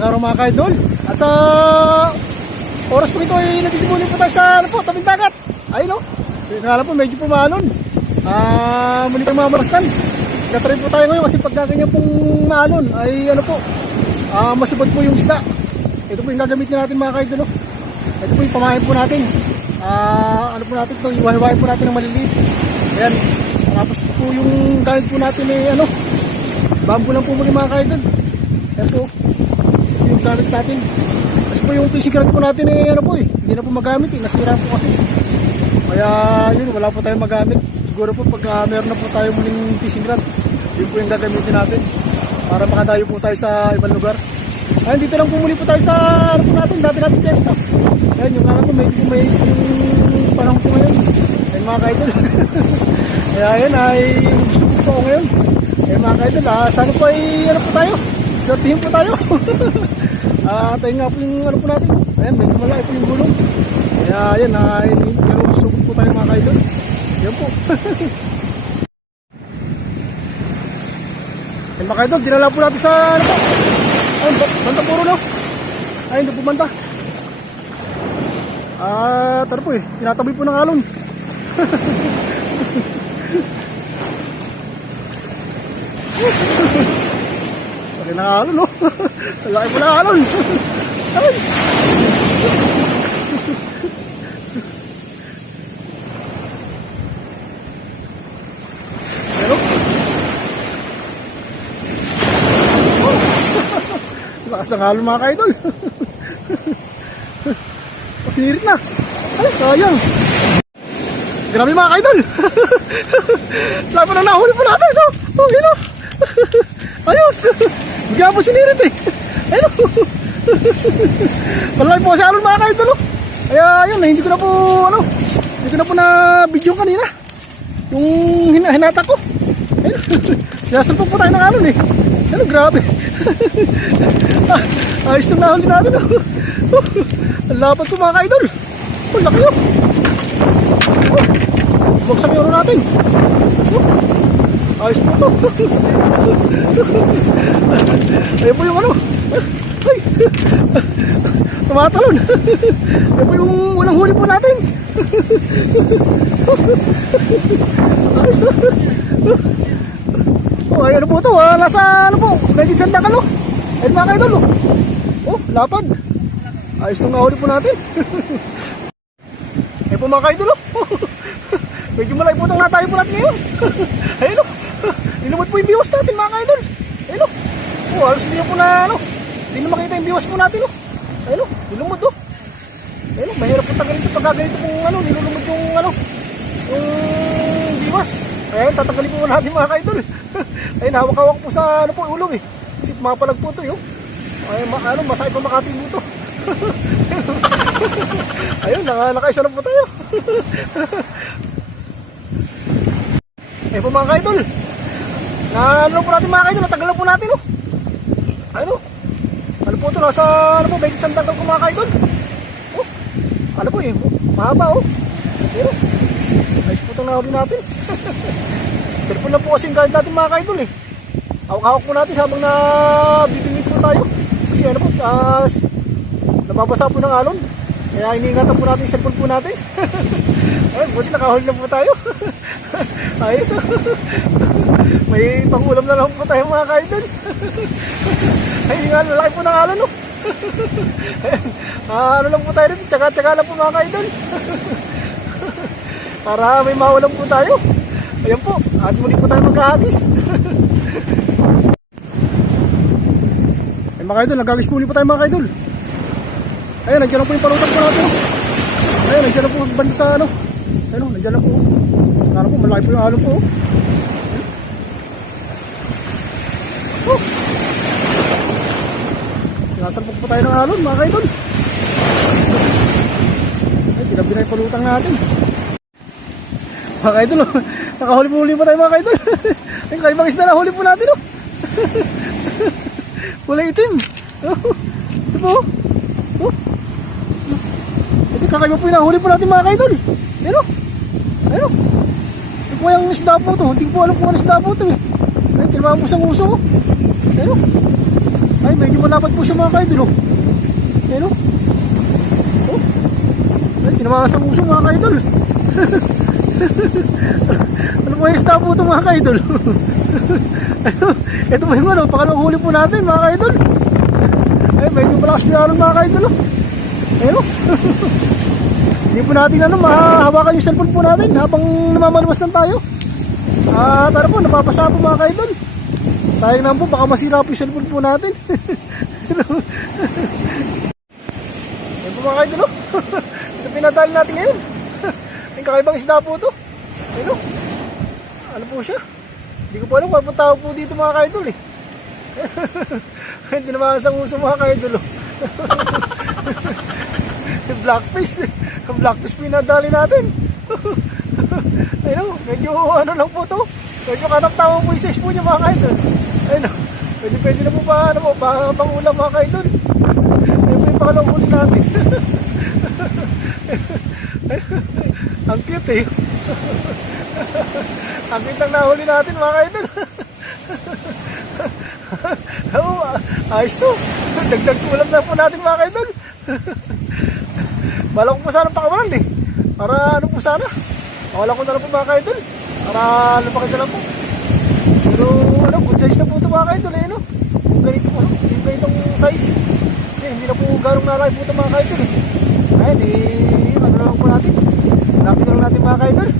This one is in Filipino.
Magandang araw mga kaidol. At sa oras po ito ay nagtitimunin po tayo sa tabing dagat. Ayun o. Kaya po medyo pumalon. Muli tayong mamarastan. Katry po tayo ngayon kasi pag gaganyan pong maalon ay masibad po yung isda. Ito po yung gagamitin natin mga kaidol. Ito po yung pamahin po natin. Iwan-iwain po natin ng maliliit. Ayan. Tapos po yung gamit po natin ay bamboo lang po muli mga kaidol. Ayan po yung gamit natin. Kasi po yung fishing rod po natin hindi na po magamit nasira po kasi. Kaya yun, wala po tayong magamit. Siguro po pag meron na po tayo muling fishing rod, yun po yung gagamitin natin para makadayo po tayo sa ibang lugar. Ayun, dito lang po muli po tayo sa natin, dati natin testa. Ayun, yung po may yung panahon po ngayon. Ayun mga kaidol. Kaya ayun, ay gusto po ako ngayon. Ayun mga kaidol, sana po ay po tayo. Sortihin po tayo. Tayo nga po yung po natin. Ayan, medyo malaki po yung gulong. Kaya ayan, susubok po tayo mga kaidol. Ayan po. Ayan mga kaidol, dinala po natin sa ayun, banta puro no. Ayun, doon po banta. Tara po tinatabi po ng alon. Laki ng alon no. Laki po ng alon. Ay. Pero lakas ng alon mga kaidol. Pasinirit na. Ay, sayang. Grabe mga kaidol. Lahat pa na nahuli po natin no. Okay no. Ayos. Bigyan po sinirit ayun. Malaki po sa alon mga kaidol. Kaya ayun, hindi ko na po na video kanina. Yung hinata ko. Ayun. Yasalpok po tayo ng alon Ayun, grabe. Ayos itong nahuli natin ang lapad po mga kaidol. Ang laki buksan yung natin. Ayos po ito. Ayun po yung ay, tumatalon. Ayun po yung unang huli po natin. Ayos ayun po ito. Nasa medyo sandang ayun mga kaidol lapad. Ayos itong nahuli po natin. Ayun po mga kaidol medyo malay po itong natayo po natin ngayon. Ayun inumot po yung biwas natin mga kaidol. Ayun halos hindi po na hindi na makita yung biwas po natin ayun nilumot ayun mahirap po tagalito pag gaganito kung nilulumot yung yung biwas. Ayun tatagalin po natin mga kaidol. Ayun hawak-hawak po sa ulo kasi mapalag po ito ayun masakit pa makating dito. Ayun nakaisa na po tayo. Ayun po mga kaidol, po natin mga kaidol, natagal na po natin ayun po ito nasa may sandagal ko mga kaidol. Mahaba ayun ayos po itong nahuli natin. Cellphone lang po kasing kahit natin mga kaidol hawak-hawak po natin habang nabibingit po tayo kasi nababasa po ng alon. Kaya iniingatan po natin yung cellphone po natin. Ayun, buti nakahuli na po tayo. Ayos may pangulam na lang po tayo mga kaidol. Ayun nga, lalaki po ng alon lang po tayo dito, tsaga-tsaga lang po mga kaidol. Para may mawalan po tayo. Ayan po, at muli po tayo magkahagis. Ay mga kaidol, nagagis muli po tayo mga kaidol. Ayun, nandiyan na po yung palutan po natin. Ayun, nandiyan na po banda sa ayun, nandiyan na po. Malaki po yung alon po. Sinasalpok po tayo ng alon mga kaidol. Ay, tinabi na yung palutang natin. Mga kaidol, nakahuli po huli po tayo mga kaidol. Ay, kaibang isda na huli po natin kulay itim. Ito po ito kakaiba po yung nahuli po natin mga kaidol. Ayun ito po yung isda po ito. Hindi ko po alam kung ano isda po ito Ay, tinamaan po sa nguso Ayun Ay, medyo malapad po siya mga kaidol. Oh. Ayan o. Oh. Ay, tinamaan sa muso mga kaidol. Ano po yung isda po ito mga kaidol? Ito po yung ano, pakalong huli po natin mga kaidol. Ay, medyo malakas po yan mga kaidol. Ayan o. Hindi po natin ano, mahahawakan yung cellphone po natin habang namamalwas lang tayo. Tara po, napapasa po mga kaidol. Sayang naman po, baka masira po yung cellphone po natin. Ayan po mga kaidol. Ito pinatali natin ngayon. Yung kakaibang isda po ito. Ayan o. Ano po siya? Hindi ko po alam kung ano tawag po dito mga kaidol eh. Hindi naman sa uso mga kaidol. Blackfish. Blackfish pinadali natin. Ayun o, medyo ano lang po to. Medyo kanap-tawang po yung size po niya mga kaidol. Ayun o, pwede na po pa, ano po, pang ulam mga kaidol. Ayun po yung pangalawang huli natin. Ang cute eh. Ang cute lang nahuli natin mga kaidol. Oo, ayos to. Dagdag ulam na po natin mga kaidol. Bala ko po sana pakawalan eh. Para ano po sana. Pakawalan ko na lang po mga kaidol. Para lumaki na lang po. Pero ano, good size na po ito mga kaidol eh. No? Yung ganito po, yung ganitong size. Kasi hindi na po garong nalaki po ito mga kaidol eh. Ayun eh, ano na lang po natin. Lapit na lang natin mga kaidol.